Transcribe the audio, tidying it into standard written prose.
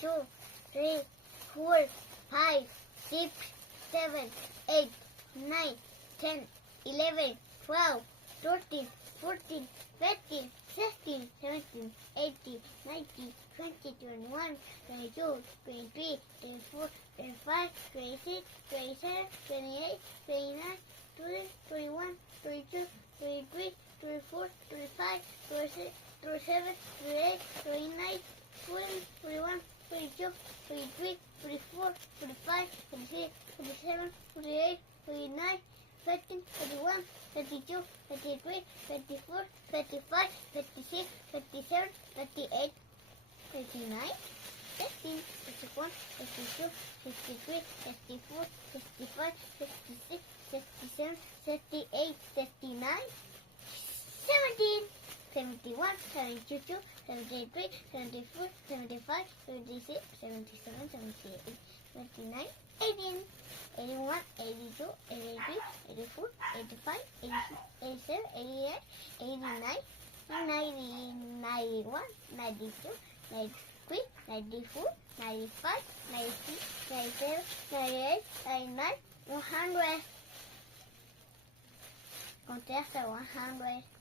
2, 3, 4, 5, 6, 7, 8, 9, 10, 11, 12, 13, 14, 15, 16, 17, 18, 19, 20, 21, 22, 23, 24, 25, 26, 27, 28, 29, 30, 31, 32, 33, 34, 35, 36, 37, 38, 39, 40, 41, 42, 43, 44, 45, 46, 47, 48, 49, 50, 51, 52, 53, 54, 55, 56, 57, 58, 59, 60, 61, 62, 63, 64, 65, 66, 67, 68, 69, 70, 71, 72, 73, 74, 75, 76, 77, 78, 79, 80, 81, 82, 83, 84, 85, 86, 87, 88, 89, 90, 91, 92, 93, 94, 95, 96, 97, 98, 99, 100. Contesta 100.